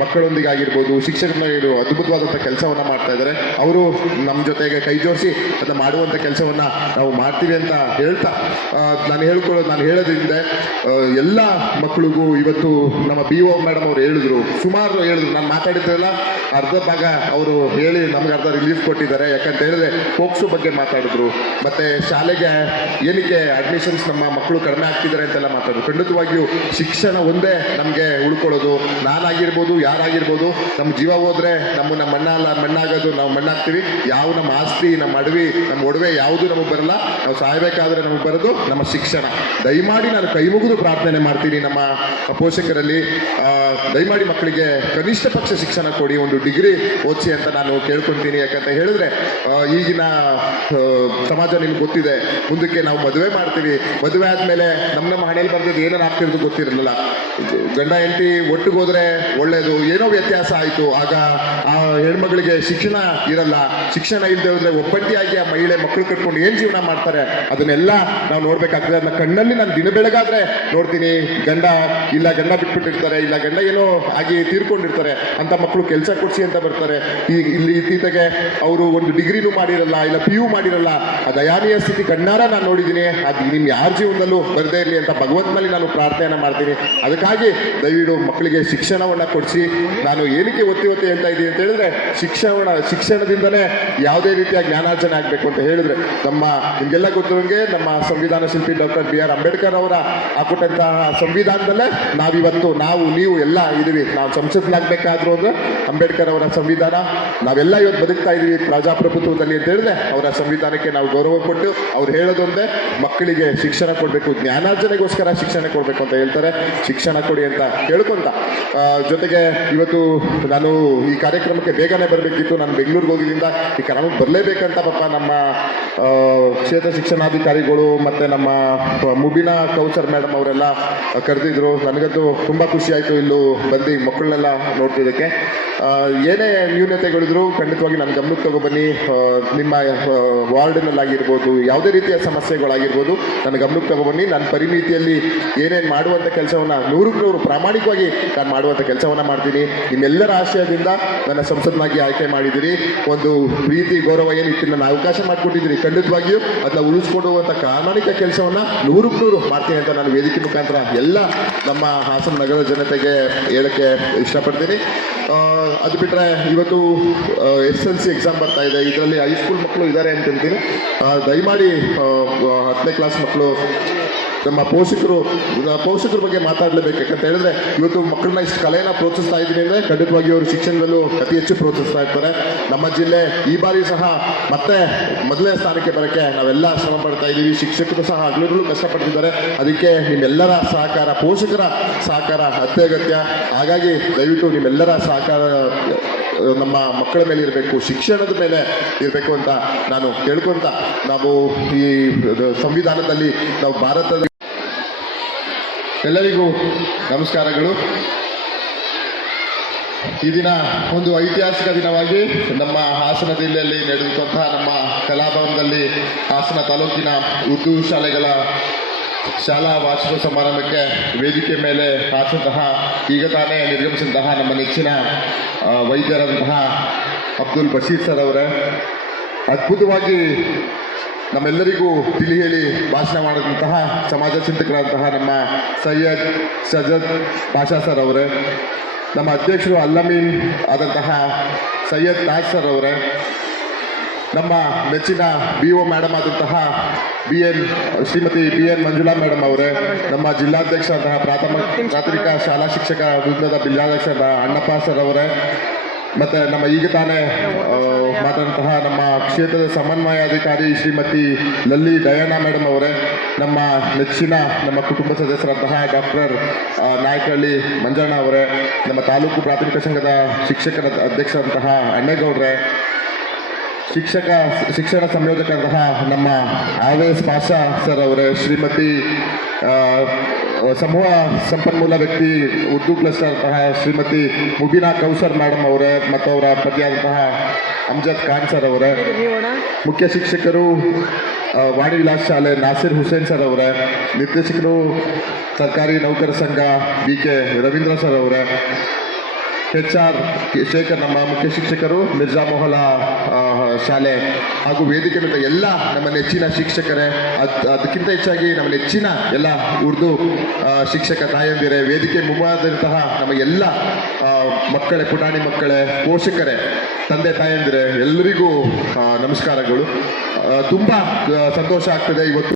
ಮಕ್ಕಳೊಂದಿಗೆ ಆಗಿರ್ಬೋದು ಶಿಕ್ಷಕರು ಅದ್ಭುತವಾದಂಥ ಕೆಲಸವನ್ನ ಮಾಡ್ತಾ ಇದ್ದಾರೆ ಅವರು ನಮ್ಮ ಜೊತೆಗೆ ಕೈ ಜೋಡಿಸಿ ಅದನ್ನ ಮಾಡುವಂಥ ಕೆಲಸವನ್ನ ನಾವು ಮಾಡ್ತೀವಿ ಅಂತ ಹೇಳ್ತಾ ನಾನು ಹೇಳ್ಕೊಳ್ಳೋದು ನಾನು ಹೇಳೋದ್ರಿಂದ ಎಲ್ಲ ಮಕ್ಕಳಿಗೂ ಇವತ್ತು ನಮ್ಮ ಬಿ ಒ ಮೇಡಮ್ ಅವರು ಹೇಳಿದ್ರು, ಸುಮಾರು ಹೇಳಿದ್ರು, ನಾನು ಮಾತಾಡಿದ್ರಲ್ಲ, ಅರ್ಧ ಭಾಗ ಅವರು ಹೇಳಿ ನಮ್ಗೆ ಅರ್ಧ ರಿಲೀಫ್ ಕೊಟ್ಟಿದ್ದಾರೆ. ಯಾಕಂತ ಹೇಳಿದ್ರೆ, ಪೋಕ್ಸೋ ಬಗ್ಗೆ ಮಾತಾಡಿದ್ರು, ಮತ್ತೆ ಶಾಲೆಗೆ ಏನಕ್ಕೆ ಅಡ್ಮಿಷನ್ಸ್ ನಮ್ಮ ಮಕ್ಕಳು ಕಡಿಮೆ ಆಗ್ತಿದ್ದಾರೆ ಅಂತೆಲ್ಲ ಮಾತಾಡಿದ್ರು. ಖಂಡಿತವಾಗಿಯೂ ಶಿಕ್ಷಣ ಒಂದೇ ನಮಗೆ ಉಳ್ಕೊಳ್ಳೋದು, ನಾನಾಗಿರ್ಬೋದು ಯಾರಾಗಿರ್ಬೋದು ನಮ್ಮ ಜೀವ ಹೋದ್ರೆ ನಮ್ಮ ನಮ್ಮ ಮಣ್ಣ ಅಲ್ಲ, ಮಣ್ಣಾಗೋದು, ನಾವು ಮಣ್ಣಾಗ್ತೀವಿ. ಯಾವ ನಮ್ಮ ಆಸ್ತಿ, ನಮ್ಮ ಅಡವಿ, ನಮ್ಮ ಒಡವೆ ಯಾವುದು ನಮಗೆ ಬರಲ್ಲ. ನಾವು ಸಾಯಬೇಕಾದ್ರೆ ನಮಗೆ ಬರೋದು ನಮ್ಮ ಶಿಕ್ಷಣ. ದಯಮಾಡಿ ನಾನು ಕೈ ಮುಗಿದು ಪ್ರಾರ್ಥನೆ ಮಾಡ್ತೀನಿ ನಮ್ಮ ಪೋಷಕರಲ್ಲಿ. ದಯಮಾಡಿ ಮಕ್ಕಳಿಗೆ ಕನಿಷ್ಠ ಪಕ್ಷ ಶಿಕ್ಷಣ ಕೊಡಿ, ಒಂದು ಡಿಗ್ರಿ ಓದಿಸಿ ಅಂತ ನಾನು ಕೇಳ್ಕೊತೀನಿ. ಯಾಕಂತ ಹೇಳಿದ್ರೆ ಈಗಿನ ಸಮಾಜ ನಿಮ್ಗೆ ಗೊತ್ತಿದೆ. ಮುಂದಕ್ಕೆ ನಾವು ಮದುವೆ ಮಾಡ್ತೀವಿ. ಮದುವೆ ಆದಮೇಲೆ ನಮ್ಮ ನಮ್ಮ ಹಣೆಯಲ್ಲಿ ಬರ್ದಿದ್ದು ಏನೇನು ಆಗ್ತಿರೋದು ಗೊತ್ತಿರಲಿಲ್ಲ. ಗಂಡ, ಹೆಂಡತಿ ಒಟ್ಟಿಗೆ ಹೋದ್ರೆ ಒಳ್ಳೇದು. ಏನೋ ವ್ಯತ್ಯಾಸ ಆಯಿತು. ಆಗ ಆ ಹೆಣ್ಮಗಳಿಗೆ ಶಿಕ್ಷಣ ಇರಲ್ಲ. ಶಿಕ್ಷಣ ಇಲ್ಲದೆ ಹೋದ್ರೆ ಒಬ್ಬಟ್ಟಿಯಾಗಿ ಆ ಮಹಿಳೆ ಮಕ್ಕಳು ಕಟ್ಕೊಂಡು ಏನು ಜೀವನ ಮಾಡ್ತಾರೆ? ಅದನ್ನೆಲ್ಲ ನಾವು ನೋಡ್ಬೇಕಾಗ್ತದೆ. ಅದನ್ನ ಕಣ್ಣಲ್ಲಿ ನಾನು ದಿನ ಬೆಳಗಾದ್ರೆ ನೋಡ್ತೀನಿ. ಗಂಡ ಇಲ್ಲ, ಗಂಡ ಬಿಟ್ಬಿಟ್ಟಿರ್ತಾರೆ. ಇಲ್ಲ, ಗಂಡ ಏನೋ ಆಗಿ ತೀರ್ಕೊಂಡಿರ್ತಾರೆ. ಅಂತ ಮಕ್ಕಳು ಕೆಲಸ ಕೊಡಿಸಿ ಅಂತ ಬರ್ತಾರೆ. ಈ ಇಲ್ಲಿ ಇತ್ತೀಚೆಗೆ ಅವರು ಒಂದು ಡಿಗ್ರಿನೂ ಮಾಡಿರಲ್ಲ, ಇಲ್ಲ ಪಿ ಯು ಮಾಡಿರಲ್ಲ. ಆ ದಯಾನೀಯ ಸ್ಥಿತಿ ಕಣ್ಣಾರ ನಾನು ನೋಡಿದ್ದೀನಿ. ಅದು ನಿಮ್ಮ ಯಾರ ಜೀವನದಲ್ಲೂ ಬರದೇ ಇರಲಿ ಅಂತ ಭಗವಂತನಲ್ಲಿ ನಾನು ಪ್ರಾರ್ಥನೆ ಮಾಡ್ತೀನಿ. ಅದಕ್ಕಾಗಿ ದಯವಿಡು ಮಕ್ಕಳಿಗೆ ಶಿಕ್ಷಣವನ್ನ ಕೊಡಿಸಿ. ನಾನು ಏನಕ್ಕೆ ಒತ್ತಿ ಒತ್ತಿ ಹೇಳ್ತಾ ಇದ್ದೀನಿ ಅಂತ ಹೇಳಿದ್ರೆ ಶಿಕ್ಷಣ ಶಿಕ್ಷಣದಿಂದಲೇ ಯಾವುದೇ ರೀತಿಯ ಜ್ಞಾನಾರ್ಜನೆ ಆಗಬೇಕು ಅಂತ ಹೇಳಿದ್ರೆ. ನಮ್ಮ ನಿಮಗೆಲ್ಲ ಗೊತ್ತಿರೋಂಗೆ ನಮ್ಮ ಸಂವಿಧಾನ ಶಿಲ್ಪಿ ಡಾಕ್ಟರ್ ಬಿ ಆರ್ ಅಂಬೇಡ್ಕರ್ ಅವರ ಹಾಕೊಟ್ಟಂತಹ ಸಂವಿಧಾನದಲ್ಲೇ ನಾವಿವತ್ತು ನಾವು ನೀವು ಎಲ್ಲ ಇದೀವಿ ನಾವು ಸಂಸತ್ನಾಗಬೇಕಾದ್ರು ಅಂದ್ರೆ ಅಂಬೇಡ್ಕರ್ ಅವರ ಸಂವಿಧಾನ. ನಾವೆಲ್ಲ ಇವತ್ತು ಬದುಕ್ತಾ ಇದೀವಿ ಪ್ರಜಾಪ್ರಭುತ್ವದಲ್ಲಿ ಅಂತ ಹೇಳಿದ್ರೆ ಅವರ ಸಂವಿಧಾನಕ್ಕೆ ನಾವು ಗೌರವ ಕೊಟ್ಟು ಅವ್ರು ಹೇಳೋದೊಂದೇ ಮಕ್ಕಳಿಗೆ ಶಿಕ್ಷಣ ಕೊಡಬೇಕು ಜ್ಞಾನಾರ್ಜನೆಗೋಸ್ಕರ ಶಿಕ್ಷಣ ಕೊಡಬೇಕು ಅಂತ ಹೇಳ್ತಾರೆ. ಶಿಕ್ಷಣ ಕೊಡಿ ಅಂತ ಕೇಳ್ಕೊಂತ. ಆ, ಜೊತೆಗೆ ಇವತ್ತು ನಾನು ಈ ಕಾರ್ಯಕ್ರಮಕ್ಕೆ ಬೇಗನೆ ಬರಬೇಕಿತ್ತು. ನಾನು ಬೆಂಗಳೂರಿಗೆ ಹೋಗಿದ್ದರಿಂದ ಈ ಕಾರ್ಯಕ್ರಮಕ್ಕೆ ಬರಲೇಬೇಕಂತ ಪಾಪ ನಮ್ಮ ಕ್ಷೇತ್ರ ಶಿಕ್ಷಣಾಧಿಕಾರಿಗಳು ಮತ್ತು ನಮ್ಮ ಮುಬಿನ ಕೌಸರ್ ಮೇಡಮ್ ಅವರೆಲ್ಲ ಕರೆದಿದ್ರು. ನನಗಂತೂ ತುಂಬ ಖುಷಿ ಆಯಿತು ಇಲ್ಲೂ ಬಂದು ಮಕ್ಕಳನ್ನೆಲ್ಲ ನೋಡ್ತಿದ್ದಕ್ಕೆ. ಏನೇ ನ್ಯೂನತೆಗಳಿದ್ರು ಖಂಡಿತವಾಗಿ ನನ್ನ ಗಮನಕ್ಕೆ ತಗೊಬನ್ನಿ. ನಿಮ್ಮ ವಾರ್ಡಿನಲ್ಲಿ ವಾರ್ಡ್ನಲ್ಲಾಗಿರ್ಬೋದು, ಯಾವುದೇ ರೀತಿಯ ಸಮಸ್ಯೆಗಳಾಗಿರ್ಬೋದು ನನ್ನ ಗಮನಕ್ಕೆ ತಗೊಬನ್ನಿ. ನನ್ನ ಪರಿಮಿತಿಯಲ್ಲಿ ಏನೇನು ಮಾಡುವಂಥ ಕೆಲಸವನ್ನು ನೂರು ನೂರು ಪ್ರಾಮಾಣಿಕವಾಗಿ ನಾನು ಮಾಡುವಂಥ ಕೆಲಸವನ್ನು ಮಾಡ್ತೀನಿ. ನಿಮ್ಮೆಲ್ಲರ ಆಶಯದಿಂದ ನನ್ನ ಸಂಸತ್ನಾಗಿ ಆಯ್ಕೆ ಮಾಡಿದ್ದೀರಿ ಒಂದು ಪ್ರೀತಿ, ಗೌರವ ಏನಿತ್ತು ನನ್ನ ಅವಕಾಶ ಮಾಡಿಕೊಟ್ಟಿದ್ದೀರಿ ಖಂಡಿತವಾಗಿಯೂ ಅದನ್ನ ಉಳಿಸ್ಕೊಡುವಂಥ ಪ್ರಾಮಾಣಿಕ ಕೆಲಸವನ್ನು ನೂರಕ್ಕೆ ನೂರು ಮಾಡ್ತೀನಿ ಅಂತ ನಾನು ವೇದಿಕೆ ಮುಖಾಂತರ ಎಲ್ಲ ನಮ್ಮ ಹಾಸನ ನಗರದ ಜನತೆಗೆ ಹೇಳಕ್ಕೆ ಇಷ್ಟಪಡ್ತೀನಿ. ಅದು ಬಿಟ್ಟರೆ ಇವತ್ತು ಎಸ್ ಎಲ್ ಸಿ ಎಕ್ಸಾಮ್ ಬರ್ತಾ ಇದೆ. ಇದರಲ್ಲಿ ಹೈಸ್ಕೂಲ್ ಮಕ್ಕಳು ಇದ್ದಾರೆ ಅಂತ ಹೇಳ್ತೀನಿ. ದಯಮಾಡಿ ಹತ್ತನೇ ಕ್ಲಾಸ್ ಮಕ್ಕಳು ನಮ್ಮ ಪೋಷಕರು ಪೋಷಕರ ಬಗ್ಗೆ ಮಾತಾಡಲೇಬೇಕು. ಯಾಕಂತ ಹೇಳಿದ್ರೆ, ಇವತ್ತು ಮಕ್ಕಳನ್ನ ಇಷ್ಟು ಕಲೆಯನ್ನ ಪ್ರೋತ್ಸಾಹಿಸ್ತಾ ಇದ್ದೀನಿ ಅಂದರೆ, ಖಂಡಿತವಾಗಿ ಅವರು ಶಿಕ್ಷಣದಲ್ಲೂ ಅತಿ ಹೆಚ್ಚು ಪ್ರೋತ್ಸಾಹಿಸ್ತಾ ಇರ್ತಾರೆ. ನಮ್ಮ ಜಿಲ್ಲೆ ಈ ಬಾರಿ ಸಹ ಮತ್ತೆ ಮೊದಲನೇ ಸ್ಥಾನಕ್ಕೆ ಬರೋಕ್ಕೆ ನಾವೆಲ್ಲ ಶ್ರಮ ಪಡ್ತಾ ಇದ್ದೀವಿ. ಶಿಕ್ಷಕರು ಸಹ ಹಗಲುಗಳು ಕಷ್ಟಪಡ್ತಿದ್ದಾರೆ. ಅದಕ್ಕೆ ನಿಮ್ಮೆಲ್ಲರ ಸಹಕಾರ, ಪೋಷಕರ ಸಹಕಾರ ಅತ್ಯಗತ್ಯ. ಹಾಗಾಗಿ ದಯವಿಟ್ಟು ನಿಮ್ಮೆಲ್ಲರ ಸಹಕಾರ ನಮ್ಮ ಮಕ್ಕಳ ಮೇಲೆ ಇರಬೇಕು, ಶಿಕ್ಷಣದ ಮೇಲೆ ಇರಬೇಕು ಅಂತ ನಾನು ಕೇಳ್ಕೊಂತ ನಾವು ಈ ಸಂವಿಧಾನದಲ್ಲಿ, ನಾವು ಭಾರತದ ಎಲ್ಲರಿಗೂ ನಮಸ್ಕಾರಗಳು. ಈ ದಿನ ಒಂದು ಐತಿಹಾಸಿಕ ದಿನವಾಗಿ ನಮ್ಮ ಹಾಸನ ಜಿಲ್ಲೆಯಲ್ಲಿ ನಡೆದಂತಹ ನಮ್ಮ ಕಲಾಭವನದಲ್ಲಿ ಹಾಸನ ತಾಲೂಕಿನ ಉರ್ದು ಶಾಲೆಗಳ ಶಾಲಾ ವಾರ್ಷಿಕ ಸಮಾರಂಭಕ್ಕೆ ವೇದಿಕೆ ಮೇಲೆ ಹಾಸಂತಹ ಈಗ ತಾನೇ ನಿರ್ಗಮಿಸಿದಂತಹ ನಮ್ಮ ನೆಚ್ಚಿನ ವೈದ್ಯರಂತಹ ಅಬ್ದುಲ್ ಬಶೀರ್ ಸರ್ ಅವರೇ, ಅದ್ಭುತವಾಗಿ ನಮ್ಮೆಲ್ಲರಿಗೂ ತಿಳಿ ಹೇಳಿ ಭಾಷಣ ಮಾಡಿದಂತಹ ಸಮಾಜ ಚಿಂತಕರಾದಂತಹ ನಮ್ಮ ಸೈಯದ್ ಸಜದ್ ಭಾಷಾ ಸರ್ ಅವರೇ, ನಮ್ಮ ಅಧ್ಯಕ್ಷರು ಅಲ್ಲಮೀನ್ ಆದಂತಹ ಸೈಯದ್ ತಾಜ್ ಸರ್ ಅವರೇ, ನಮ್ಮ ಮೆಚ್ಚಿನ ಬಿ ಒ ಮೇಡಮ್ ಆದಂತಹ B N Shrimati B N Manjula madam ಅವರೇ, ನಮ್ಮ ಜಿಲ್ಲಾಧ್ಯಕ್ಷರಾದಂತಹ ಪ್ರಾಥಮಿಕ ಪ್ರಾಥಮಿಕ ಶಾಲಾ ಶಿಕ್ಷಕ ವೃಂದದ ಜಿಲ್ಲಾಧ್ಯಕ್ಷ ಅಣ್ಣಪ್ಪ ಸರ್ ಅವರೇ ಮತ್ತೆ ನಮ್ಮ ಈಗ ತಾನೇ ಮಾತಾಡಂತಹ ನಮ್ಮ ಕ್ಷೇತ್ರದ ಸಮನ್ವಯಾಧಿಕಾರಿ ಶ್ರೀಮತಿ ಲಲ್ಲಿ ಡಯಾನಾ ಮೇಡಮ್ ಅವರೇ, ನಮ್ಮ ನೆಚ್ಚಿನ ನಮ್ಮ ಕುಟುಂಬ ಸದಸ್ಯರಂತಹ ಡಾಕ್ಟರ್ ನಾಯಕಹಳ್ಳಿ ಮಂಜಣ್ಣ ಅವರೇ, ನಮ್ಮ ತಾಲೂಕು ಪ್ರಾಥಮಿಕ ಸಂಘದ ಶಿಕ್ಷಕರ ಅಧ್ಯಕ್ಷರಂತಹ ಅಣ್ಣೇಗೌಡ್ರೆ, ಶಿಕ್ಷಕ, ಶಿಕ್ಷಣ ಸಂಯೋಜಕರಂತಹ ನಮ್ಮ ಆವೇಸ್ ಪಾಷಾ ಸರ್ ಅವರೇ, ಶ್ರೀಮತಿ ಸಮೂಹ ಸಂಪನ್ಮೂಲ ವ್ಯಕ್ತಿ ಉರ್ದು ಕ್ಲಸ್ಟರ್ ಅಂತಹ ಶ್ರೀಮತಿ ಮುಬಿನಾ ಕೌಸರ್ ಮೇಡಮ್ ಅವರೇ ಮತ್ತು ಅವರ ಪತಿಯಾದಂತಹ ಅಮ್ಜದ್ ಖಾನ್ ಸರ್ ಅವರೇ. ಮುಖ್ಯ ಶಿಕ್ಷಕರು ವಾಣಿ ವಿಲಾಸ್ ಶಾಲೆ ನಾಸಿರ್ ಹುಸೇನ್ ಸರ್ ಅವರೇ, ನಿರ್ದೇಶಕರು, ಸರ್ಕಾರಿ ನೌಕರ ಸಂಘ ಬಿ ಕೆ ರವೀಂದ್ರ ಸರ್ ಅವರೇ. ಎಚ್ ಆರ್ ಶೇಖರ್ ನಮ್ಮ ಮುಖ್ಯ ಶಿಕ್ಷಕರು ಮಿರ್ಜಾ ಮೊಹಲ ಶಾಲೆ ಹಾಗೂ ವೇದಿಕೆ ಮೇಲೆ ಎಲ್ಲ ನಮ್ಮ ನೆಚ್ಚಿನ ಶಿಕ್ಷಕರೇ, ಅದ್, ಅದಕ್ಕಿಂತ ಹೆಚ್ಚಾಗಿ ನಮ್ಮ ನೆಚ್ಚಿನ ಎಲ್ಲ ಉರ್ದು ಶಿಕ್ಷಕ ತಾಯಂದಿರೇ, ವೇದಿಕೆ ಮುಂಬಾದಂತಹ ನಮ್ಮ ಎಲ್ಲ ಮಕ್ಕಳೇ, ಪುಟಾಣಿ ಮಕ್ಕಳೇ, ಪೋಷಕರೇ, ತಂದೆ ತಾಯಂದಿರೇ, ಎಲ್ಲರಿಗೂ ನಮಸ್ಕಾರಗಳು. ತುಂಬ ಸಂತೋಷ ಆಗ್ತದೆ ಇವತ್ತು.